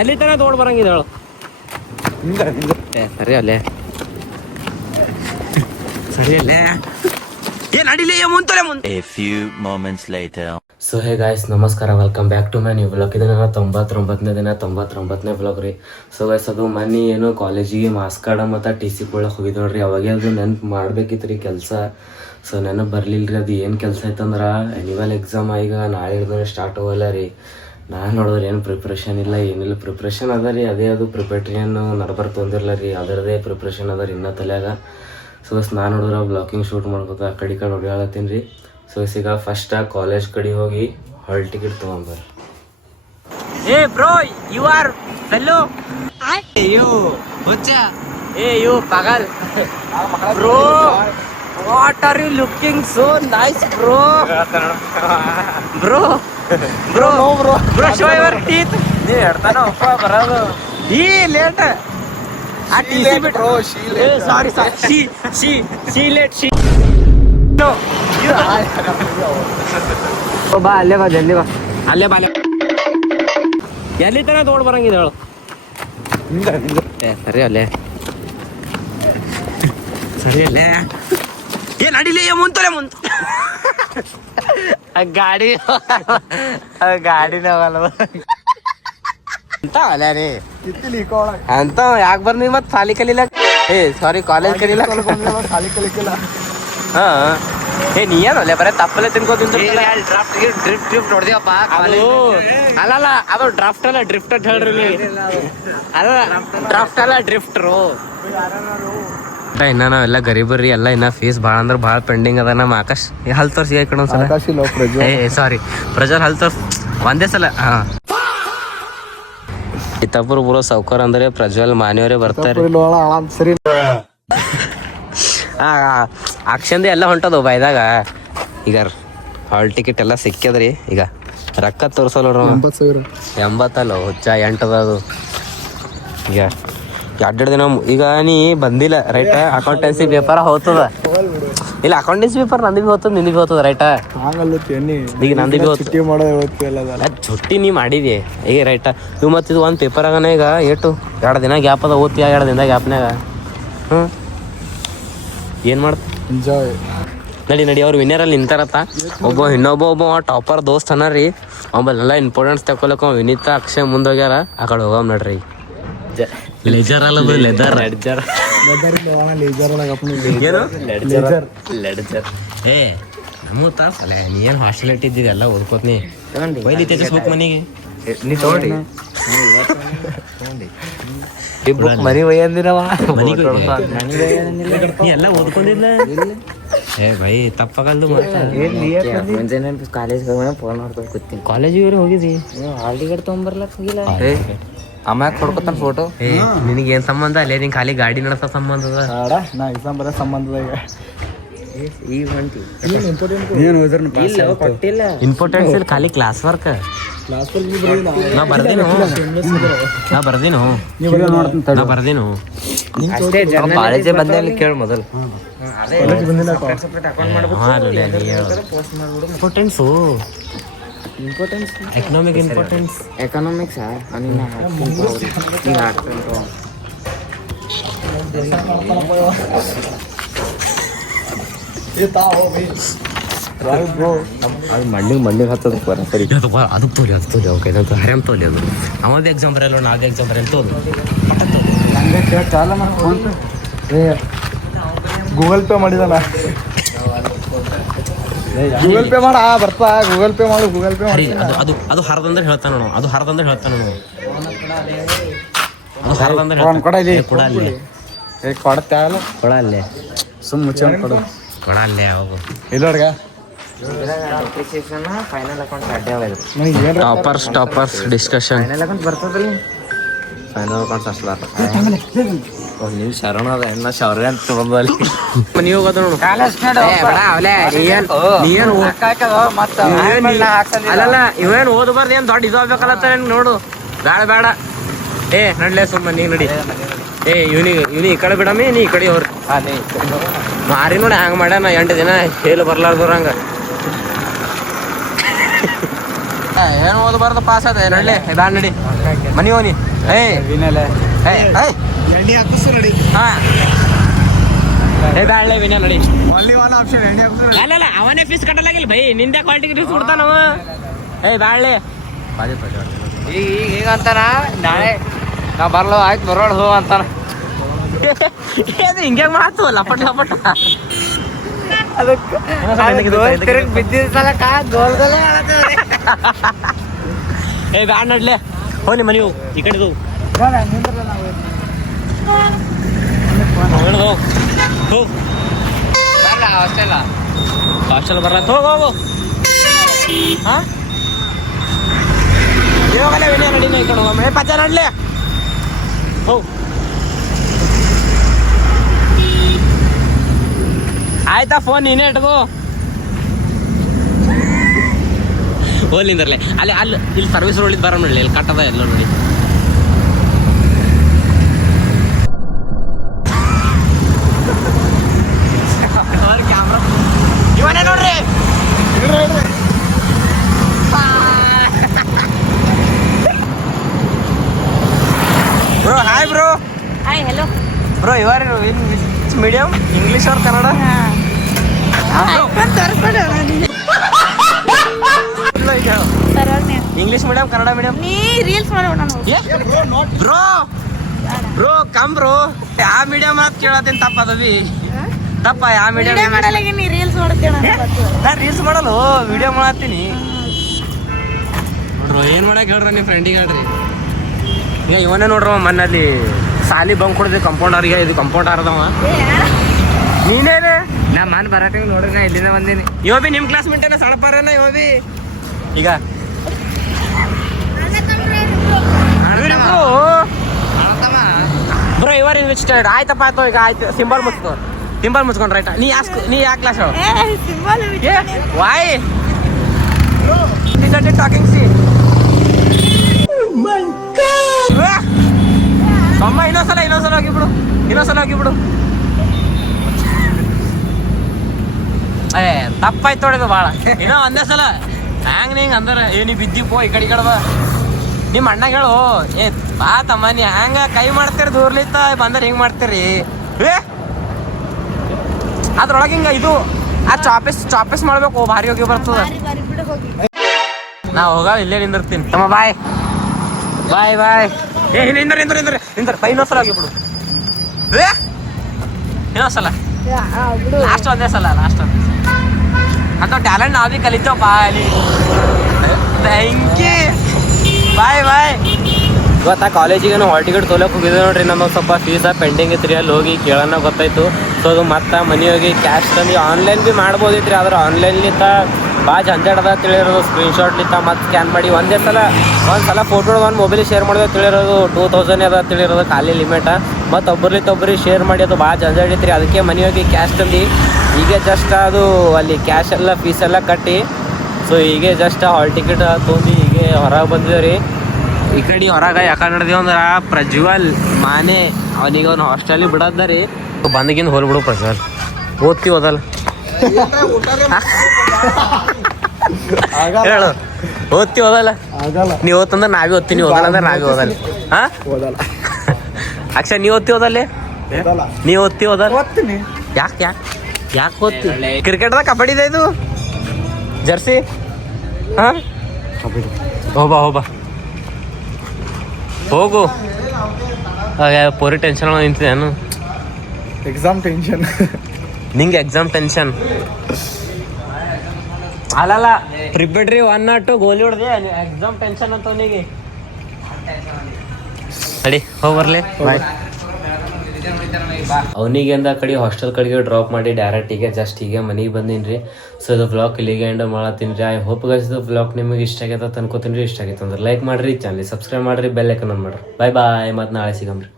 ಎಲ್ಲಿ ತನ ತೋಡ್ ಬರಂಗಿದೆ ಹೇಳು. ಸರಿ ಅಲ್ಲೇ ಸರಿ ಅಲ್ಲೇ ಏನ್ ಅಡಿಲೇ ಮುಂತಲೆ ಮುಂದೆ. A few moments later. So hey guys, ನಮಸ್ಕಾರ, welcome back to my new vlog. ಇದು ನನ್ನ 99ನೇ ದಿನ, 99ನೇ ವ್ಲಾಗ್ ರೀ. ಸೊ ಗೈಸ್, ಅದು ಮನೆ ಏನು ಕಾಲೇಜಿಗೆ ಮಾಸ್ ಕಾರ್ಡ ಮತ್ತು ಟಿ ಸಿ ಕೊಡಕ್ಕೆ ಹೋಗಿದ್ದು ನೋಡ್ರಿ. ಅವಾಗೆ ಅದು ನೆನಪು ಮಾಡ್ಬೇಕಿತ್ತು ರೀ ಕೆಲಸ. ಸೊ ನೆನಪು ಬರಲಿಲ್ಲ ರೀ. ಅದು ಏನು ಕೆಲಸ ಐತಂದ್ರೆ ಆ್ಯನ್ಯುವಲ್ ಎಕ್ಸಾಮ್ ಈಗ ನಾಳೆ ಸ್ಟಾರ್ಟ್ ಹೋಗಲ್ಲ ರೀ. ನಾನು ನೋಡಿದ್ರೆ ಏನು ಪ್ರಿಪ್ರೇಷನ್ ಇಲ್ಲ, ಏನಿಲ್ಲ. ಪ್ರಿಪ್ರೇಷನ್ ಅದ ರೀ, ಅದೇ ಅದು ಪ್ರಿಪೇಟ್ರಿಯನ್ ನಡ್ಬರ್ ತೊಂದಿರಲ್ಲ ರೀ, ಅದರದೇ ಪ್ರಿಪ್ರೇಷನ್ ಅದ ರೀ ಇನ್ನೂ ತಲೆಯಾಗ. ಸೊ ನಾನು ನೋಡಿದ್ರೆ ಬ್ಲಾಕಿಂಗ್ ಶೂಟ್ ಮಾಡ್ಕೋತ ಆ ಕಡೆ ಹೊಡ್ಯಾಳತ್ತೀನಿ ರೀ. ಸೊ ಈಗ ಫಸ್ಟ್ ಕಾಲೇಜ್ ಕಡೆ ಹೋಗಿ ಹಾಲ್ ಟಿಕೆಟ್ ತೊಗೊಂಬರ್ರಿ. ಏ bro, you are fellow. You ಹುಚ್ಚ, ಏ ಯು ಪಗಲ್ bro, what are you looking so nice bro. Bro bro bro bro show your teeth. ನೀ ಹೇಳ್ತಾನ ಅಪ್ಪ ಬರೋದು ಈ ಲೇಟ್. ಆ ಟಿ ಸಿ ಬಿಟ್ರು ಸಾರಿ ಶಿ ಲೇಟ್ ಶಿ. ಬಾ ಅಲ್ಲೇ ಬಾ, ಜಲ್ದಿ ಬಾ, ಅಲ್ಲೇ ಬಾ. ಎಲ್ಲಿ ತನ ತೋಡ್ ಬರಂಗಿದೆ ಹೇಳು. ಸರಿ ಅಲ್ಲೇ ಸರಿ ಅಲ್ಲೇ ಏನ್ ಅಡಿಲೇ ಮುಂತಲೆ ಮುಂತ ಗಾಡಿ ಗಾಡಿನವಲ್ಲ ಅಂತ ಅಲ್ಲ ರೀ ಅಂತ ಯಾಕೆ ಬರ್ನಿ ಮತ್ ಸಾಲಿ ಕಲಿಲ. ಏ ಸಾರಿ, ಕಾಲೇಜ್ ಕಲಿಲ. ಸಾಲಿ ಕಲಿಕಿಲ್ಲ. ಹಾ ಏ ನೀ ಏನಲ್ಲ ಬರೀ ತಪ್ಪಲೆ ತಿನ್ಕೋತೀನಿ. ಡ್ರಿಫ್ಟ್ ಹೊಡೆದಿವಪ್ಪ. ಅಲ್ಲಲ್ಲ, ಅದು ಡ್ರಾಫ್ಟ್ ಅಲ್ಲ, ಡ್ರಿಫ್ಟ್ ಅಂತ ಹೇಳ್ರಿ. ಅಲ್ಲ ಡ್ರಾಫ್ಟ್ ಅಲ್ಲ, ಡ್ರಿಫ್ಟ್ರು. ಇನ್ನ ನಾವೆಲ್ಲ ಗರೀಬರ್ರಿ, ಎಲ್ಲ ಇನ್ನ ಫೀಸ್ ಭಾಳ ಅಂದ್ರೆ ಭಾಳ ಪೆಂಡಿಂಗ್ ಅದ. ನಮ್ಮ ಆಕಾಶ್ ಹಲ್ ತೋರ್ಸಿ ಕಡೆ. ಏ ಸಾರಿ, ಪ್ರಜರ್ ಹಲ್ ತೋರ್ಸ್ ಒಂದೇ ಸಲ. ಹಾ, ಇತ್ತಪ್ಪರು ಬರೋ ಸೌಕರ್ ಅಂದ್ರೆ ಪ್ರಜ್ವಲ್ ಮಾನ್ಯವರೇ ಬರ್ತಾರೆ. ಅಕ್ಷಂದೆ ಎಲ್ಲ ಹೊಂಟದು ಬಾಯ್ದಾಗ. ಈಗ ಹಾಲ್ ಟಿಕೆಟ್ ಎಲ್ಲ ಸಿಕ್ಕ್ಯದ್ರಿ. ಈಗ ರೊಕ್ಕ ತೋರ್ಸಲ್ಲ 80 ಹುಚ್ಚ 8 ಅದು. ಈಗ 2 ದಿನ ಈಗ ನೀ ಬಂದಿಲ್ಲ ರೈಟ್. ಅಕೌಂಟೆನ್ಸಿ ಪೇಪರ್ ಹೋಗ್ತದ ಇಲ್ಲ, ಅಕೌಂಟೆನ್ಸಿ ಪೇಪರ್ ನಂದಿಗೆ ಹೋಗ್ತದ, ನಿನಗೆ ಹೋಗ್ತದ ರೈಟ. ಈಗ ನಂದಿಗೆ छुट्टी ನೀ ಮಾಡಿದ್ಯೆ ಈಗ ರೈಟ. ಇವು ಮತ್ತು ಇದು ಒಂದು ಪೇಪರ್ ಆಗನ ಈಗ ಏಟು 2 ದಿನ ಗ್ಯಾಪ್ ಅದ. ಓದ್ತೀಯ 2 ದಿನದಾಗ ಗ್ಯಾಪ್ನಾಗ. ಏನು ಮಾಡ್ತ ಎಂಜಾಯ್. ನಡಿ ಅವ್ರು ವಿನ್ನರಲ್ಲಿ ನಿಂತಾರತ್ತ. ಇನ್ನೊಬ್ಬ ಟಾಪರ್ ದೋಸ್ತ್ ಅನ್ನ ರೀ. ಅವಲ್ಲ ಇಂಪಾರ್ಟೆನ್ಸ್ ತಗೊಳಕ ವಿನೀತಾ ಅಕ್ಷಯ್ ಮುಂದೋಗ್ಯಾರ. ಆ ಕಡೆ ಹೋಗಮ್ ನಡ್ರಿ. ಲೆಜರ್ ಅಲ್ಲ, ಲೆದರ್ ಲೆಡ್ಜರ್. ಏ ನಮಗೂ ತಾಸಲ್ಲ, ನೀ ಏನು ಹಾಸ್ಟೆಲ್ ಇಟ್ಟಿದ್ದೀರಿ ಎಲ್ಲ ಓದ್ಕೋತ್ನಿ. ಒಯ್ದು ತೆಗಿಸ್ಬೇಕು ಮನೆಗೆ. ನೀ ತಗೊಂಡ್ರಿ ಮನಿ ಒಯ್ಯಂದಿರವ, ನೀ ಎಲ್ಲ ಓದ್ಕೊಂಡಿಲ್ಲ. ಏ ಬೈ ತಪ್ಪಾಗಲ್ದು. ಮುಂಜಾನೆ ಕಾಲೇಜ್ಗೆ ಫೋನ್ ಮಾಡ್ಕೊಂಡು ಕೂತೀನಿ. ಕಾಲೇಜಿಗೆ ಹೋಗಿದ್ದಿ? ಹಾಲ್ ಟಿಕೆಟ್ ತೊಗೊಂಬರ್ಲಕ್ ಹೋಗಿಲ್ಲ. ಆಮ್ಯಾಗ ಕೊಡ್ಕೊತಾನ ಫೋಟೋ. ಏ ನಿನಗೆ ಏನು ಸಂಬಂಧ ಅಲ್ಲೇ? ನಿಂಗೆ ಖಾಲಿ ಗಾಡಿ ನಡೆಸೋ ಸಂಬಂಧ ಅದ. ನಾ ಎಕ್ಸಾಮ್ ಬರೋ ಸಂಬಂಧ ಈಗ ಹೊಂಟಿ. ಇಂಪಾರ್ಟೆನ್ಸ್ ಇಲ್ಲ, ಖಾಲಿ ಕ್ಲಾಸ್ ವರ್ಕ್. ನಾ ಬರ್ದೇನು ಕಾಲೇಜೇ ಬಂದಲ್ಲಿ ಕೇಳು ಮೊದಲು. ಇಂಪಾರ್ಟೆನ್ಸ್ ಎಕನಾಮಿಕ್ಸ್ ಮಂಡಿಗೆ ಹತ್ತದ ಸರಿ. ಅದಕ್ಕೆ ತೋಲಿ ಓಕೆ ಹರ್ಯಾಮ್ ತೋಲಿ. ಅದು ಅವಾಗ ಎಕ್ಸಾಮ್ ಬರಲ್ಲ, ನಾವೇ ಎಕ್ಸಾಮ್ ಬರಲ್ಲ ತೋದು. ಗೂಗಲ್ ಪೇ ಮಾಡಿದಾನ. ಗೂಗಲ್ ಪೇ ಮಾಡ ಬರ್ತಾ. ಗೂಗಲ್ ಪೇ ಮಾಡು, ಗೂಗಲ್ ಪೇ ಮಾಡಿ. ಅದು ಹರದಂದ್ರೆ ಹೇಳ್ತಾನ ನೋಡು. ಅದು ಹರದಂದ್ರೆ ಹೇಳ್ತಾನ ನೋಡು. ಕೊಡ ಅಲ್ಲೇ ಸುಮ್ ಮುಚ್ಚ ಕೊಡು. ಕೊಡ ಅಲ್ಲೇ ಹೋಗು. ಇಲ್ಲೋಡ್ಗ ಟಾಪರ್ಸ್ ಡಿಸ್ಕಷನ್. ನೀವು ಶರಣ ಅದ ಎಣ್ಣ ಶೌರ್ಯ ಅಂತ ತೊಗೊಂಬಲ್ಲಿ ನೀವು ಹೋಗೋದು ನೋಡು. ಅಲ್ಲಲ್ಲ ಇವೇನು ಓದಬಾರ್ದು, ಏನು ದೊಡ್ಡ ಇದು ಆಗ್ಬೇಕಲ್ಲ ನೋಡು. ಬೇಡ ಏ ನಡ್ಲೇ ಸುಮ್ಮನೆ ನೀ ನಡಿ. ಏ ಇವನಿ ಈ ಕಡೆ ಬಿಡಮ್ಮಿ, ನೀ ಈ ಕಡೆ ಅವ್ರು ಮಾರಿ ನೋಡಿ ಹಂಗೆ ಮಾಡ್ಯಾನ 8 ದಿನ ಹೇಳಿ ಬರ್ಲಾರ್ದವ್ರ ಹಂಗ. ಏನು ಓದಬಾರ್ದು ಪಾಸ್ ಅದ ನಡ್ಲಿ ಬ್ಯಾಡ ನಡಿ ಮನಿ ಹೋನಿ ಎಣ್ಣೆ ಹಾಕಿಸ್ ರೆಡಿ ಹಾ ಬ್ಯಾಡ್ಲೆ ವಿನಯ ನಡಿ ಅಲ್ಲಿ ಒನ್ ಆಪ್ಷನ್ ಎಣ್ಣೆ ಹಾಕಿಸ್ ಅಲ್ಲ ಅವನೇ ಫೀಸ್ ಕಟ್ಟಲಾಗಿಲ್ಲ ಬೈ ನಿಂದೆ ಕ್ವಾಲಿಟಿ ಫೀಸ್ ಕೊಡ್ತಾನವ ಬ್ಯಾಡ್ಲೆ ಈಗ ಅಂತಾನ ನಾಳೆ ನಾ ಬರ್ಲೋ ಆಯ್ತು ಬರೋಣ ಹೋ ಅಂತಾನ ಅದು ಹಿಂಗೆ ಮಾತು ಲಪಟ್ ಲಪಟ ತಿರುಗಿ ಬಿದ್ದಿದ ಸಲಕ ಗೋಲ್ಗಲ್ಲ ಬ್ಯಾಡ್ ನಡ್ಲೆ ಹೋಗಿ ಮನಿ ಹೋಗು ಈ ಕಡೆ ಹೋಗು ಹೋಗು ಬರ್ಲ ಹಾಸ್ಟೆಲ್ ಬರ ಹೋಗು ಹಾ ಇವಾಗಲೇ ವಿನಯ ನಡಿ ಈ ಕಡೆ ಹೋಗ ಪಚ್ಚ ನಡ್ಲೆ ಹೋಗು ಆಯ್ತಾ ಫೋನ್ ನೀನೇ ಇಟ್ಕೋ ಹೋಲಿಂದರ್ಲೆ ಅಲ್ಲಿ ಇಲ್ಲಿ ಸರ್ವಿಸ್ ರೋಡ್ ಬರ ನೋಡಿ ಇಲ್ಲಿ ಕಟ್ಟದ ಎಲ್ಲ ನೋಡಿ ಕ್ಯಾಮ್ರಾ ಇವನೇ ನೋಡ್ರಿ bro hi bro hi hello bro ಇವರ್ in which medium English or Kannada English medium Kannada medium ನೀ ರೀಲ್ಸ್ ಮಾಡೋಣ ನಾವು ಬ್ರೋ ಬ್ರೋ ಕಮ್ ಬ್ರೋ ಯಾವ ಮೀಡಿಯಂ ಅಂತ ಕೇಳತ್ತೇನು ತಪ್ಪ ಅದವಿ ತಪ್ಪ ಯಾವ ವಿಡಿಯೋ ಮೀಡಿಯಂ ಮಾಡಲ್ಲ ನೀ ರೀಲ್ಸ್ ಮಾಡ್ತೀಣ ನಾ ರೀಲ್ಸ್ ಮಾಡಲ್ಲ ವಿಡಿಯೋ ಮಾಡತ್ತೀನಿ ನೋಡ್ರು ಏನ್ ಮಾಡಕ್ ಹೇಳ್ರಿ ನಿಮ್ಮ ಫ್ರೆಂಡಿಗೆ ಹೇಳ್ರಿ ಈಗ ಇವನೇ ನೋಡ್ರವ ಮನ್ನಲ್ಲಿ ಸಾಲಿ ಬಂಕ್ ಕೊಡ್ದೆ ಕಂಪೌಂಡರ್ಗೆ ಇದು ಕಂಪೌಂಡರ್ ಅದಾವ ನೀನೇ ನಾ ಮನ್ ಬರಾಟ ನೋಡ್ರಿ ನಾ ಇಲ್ಲಿಂದ ಬಂದೀನಿ ಇವ ಬಿ ನಿಮ್ ಕ್ಲಾಸ್ ಮಿಂಟೇನ ಸಣಪಾರನ ಇವ ಬಿ ಈಗ ಬ್ರೋ ಇವರ್ ಇನ್ ವಿಚ್ ಸ್ಟೈಡ್ ಆಯ್ತಪ್ಪ ಆಯ್ತು ಈಗ ಆಯ್ತು ಸಿಂಬಲ್ ಮುಚ್ಕೊಂಡು ರೈಟ್ ನೀ ಯಾ ಕ್ಲಾಸ್ ಸಿಂಬಲ್ ವಾಯ್ ಟಾಕಿಂಗ್ ಸಿ ಅಮ್ಮ ಇನ್ನೊಂದ್ಸಲ ಹೋಗಿಬಿಡು ತಪ್ಪಾಯ್ತು ನೋಡಿದು ಭಾಳ ಇನ್ನೂ ಒಂದೇ ಸಲ ಹ್ಯಾಂಗ ಹಿಂಗೆ ಅಂದ್ರೆ ನೀ ಬಿದ್ದಿಪ್ಪೋ ಈ ಕಡೆ ಬಾ ನಿಮ್ಮ ಅಣ್ಣಗೆ ಹೇಳು ಬಾ ತಮ್ಮ ನೀ ಹ್ಯಾಂಗ ಕೈ ಮಾಡ್ತೀರಿ ದೂರ್ಲಿತ್ತ ಬಂದ್ರೆ ಹಿಂಗೆ ಮಾಡ್ತೀರಿ ಅದ್ರೊಳಗೆ ಹಿಂಗ ಇದು ಆ ಚಾಪೀಸ್ ಮಾಡ್ಬೇಕು ಭಾರಿ ಹೋಗಿ ಬರ್ತದ ಬಿಡು ಹೋಗಿ ನಾ ಹೋಗ ಇಲ್ಲೇ ನಿಂದಿರ್ತೀನಿ ತಮ್ಮ ಬಾಯ್ ನಿಂದ್ರ ಇನ್ನೊಂದ್ಸಲ ಹೋಗಿಬಿಡು ಇನ್ನೊಂದ್ಸಲ ಬಿಡು ಲಾಸ್ಟ್ ಒಂದೇ ಸಲ ಅಂತ ಟ್ಯಾಲೆಂಟ್ ನಾವ್ ಭೀ ಕಲಿತೇವ್ ಅಲ್ಲಿ ಥ್ಯಾಂಕ್ ಯು ಬಾಯ್ ಇವತ್ತು ಕಾಲೇಜಿಗೆ ಹಾಲ್ ಟಿಕೆಟ್ ತೊಗೊಳಕ್ಕೆ ಹೋಗಿದ್ದೆ ನೋಡ್ರಿ ನಮಗೆ ಸ್ವಲ್ಪ ಫೀಸ ಪೆಂಡಿಂಗ್ ಇತ್ತು ರೀ ಅಲ್ಲಿ ಹೋಗಿ ಕೇಳೋಣ ಗೊತ್ತಾಯ್ತು ಸೊ ಅದು ಮತ್ತೆ ಮನೆ ಹೋಗಿ ಕ್ಯಾಶ್ ತಂದು ಆನ್ಲೈನ್ ಭೀ ಮಾಡ್ಬೋದಿತ್ತು ರೀ ಆದ್ರೆ ಆನ್ಲೈನ್ಲಿಂತ ಭಾಳ ಜಂಜಾಟ ಅದ ತಿಳಿರೋದು ಸ್ಕ್ರೀನ್ಶಾಟ್ಲಿಂತ ಮತ್ತೆ ಸ್ಕ್ಯಾನ್ ಮಾಡಿ ಒಂದೇ ಸಲ ಒಂದು ಫೋಟೋ ಒಂದು ಮೊಬೈಲ್ ಶೇರ್ ಮಾಡಿದ್ರೆ ತಿಳಿರೋದು 2000 ಅದ ತಿಳಿರೋದು ಖಾಲಿ ಲಿಮಿಟ ಮತ್ತು ಒಬ್ಬರಿಗೆ ಶೇರ್ ಮಾಡಿ ಅದು ಭಾಳ ಜಂಜಾಟ ಇತ್ತು ರೀ ಅದಕ್ಕೆ ಮನೆ ಹೋಗಿ ಕ್ಯಾಶ್ ತಂದು ಈಗ ಜಸ್ಟ್ ಅದು ಅಲ್ಲಿ ಕ್ಯಾಶ್ ಎಲ್ಲ ಫೀಸ್ ಎಲ್ಲ ಕಟ್ಟಿ ಸೊ ಹೀಗೆ ಜಸ್ಟ್ ಹಾಲ್ ಟಿಕೆಟ್ ತೊಗೊಂಡು ಹೀಗೆ ಹೊರಗೆ ಬಂದಿದ್ದೇವೆ ರೀ ಈ ಕಡೆ ಹೊರಗೆ ಯಾಕೆ ನಡೆದೇವು ಅಂದ್ರೆ ಪ್ರಜ್ವಲ್ ಮಾನೆ ಅವನಿಗೆ ಅವ್ನು ಹಾಸ್ಟೆಲಿಗೆ ಬಿಡೋದ ರೀ ಬಂದಗಿಂದ ಹೋಲ್ಬಿಡು ಪ್ರಜ್ವಲ್ ಓದ್ಲ್ಲ ಹೇಳು ಓದ್ಲ್ಲ ನೀ ಓದ್ತಂದ್ರೆ ನಾವೇ ಓದ್ತೀನಿ ಓದಲ್ಲ ಅಂದ್ರೆ ನಾವೇ ಓದಲ್ಲ ಓದಲ್ಲ ಅಕ್ಷಯ್ ನೀ ಓದ್ತಿ ನೀ ಓದಲ್ಲ ಓದ್ತೀನಿ ಯಾಕೆ ಓದ್ತಿ ಕ್ರಿಕೆಟ್ದಾಗ ಕಬಡ್ಡಿದ ಇದು ಜರ್ಸಿ ಹಾಂ ಹೋಬಾ ಹೋಗು ಪೋರಿ ಟೆನ್ಷನ್ ನಿಂತಿದ್ದೇನು ಎಕ್ಸಾಮ್ ಟೆನ್ಷನ್ ನಿಂಗೆ ಎಕ್ಸಾಮ್ ಟೆನ್ಷನ್ ಅಲ್ಲಲ್ಲ ಪ್ರಿಪೇರ್ಡ್ರಿ 1 or 2 ಗೋಲಿ ಹೊಡೆದೆ ಎಕ್ಸಾಮ್ ಟೆನ್ಷನ್ ಅಂತ ಅವನಿಗೆ ನಡಿ ಹೋಗಿ ಬರ್ಲಿ ಬಾಯ್ ಅವನಿಗೆ ಅಂದ ಕಡೆ ಹಾಸ್ಟೆಲ್ ಕಡೆಗೆ ಡ್ರಾಪ್ ಮಾಡಿ ಡೈರೆಕ್ಟ್ ಈಗ ಜಸ್ಟ್ ಈಗ ಮನೆಗೆ ಬಂದೀನಿ ರೀ ಸೊ ಇದು ವ್ಲಾಗ್ ಇಲ್ಲಿಗೆ ಎಂಡ್ ಮಾಡತ್ತೀನಿ ರೀ ಐ ಹೋಪ್ ಗೈಸ್ ಇದು ವ್ಲಾಗ್ ನಿಮಗೆ ಇಷ್ಟ ಆಗೈತೆ ಅನ್ಕೋತೀನಿ ರೀ ಇಷ್ಟ ಆಗೈತೆ ಅಂದ್ರೆ ಲೈಕ್ ಮಾಡಿರಿ ಚಾನಲ್ ಸಬ್ಸ್ಕ್ರೈಬ್ ಮಾಡಿರಿ ಬೆಲ್ ಐಕನ್ ಆನ್ ಮಾಡಿರಿ ಬಾಯ್ ಮತ್ತು ನಾಳೆ ಸಿಗಮ್ರಿ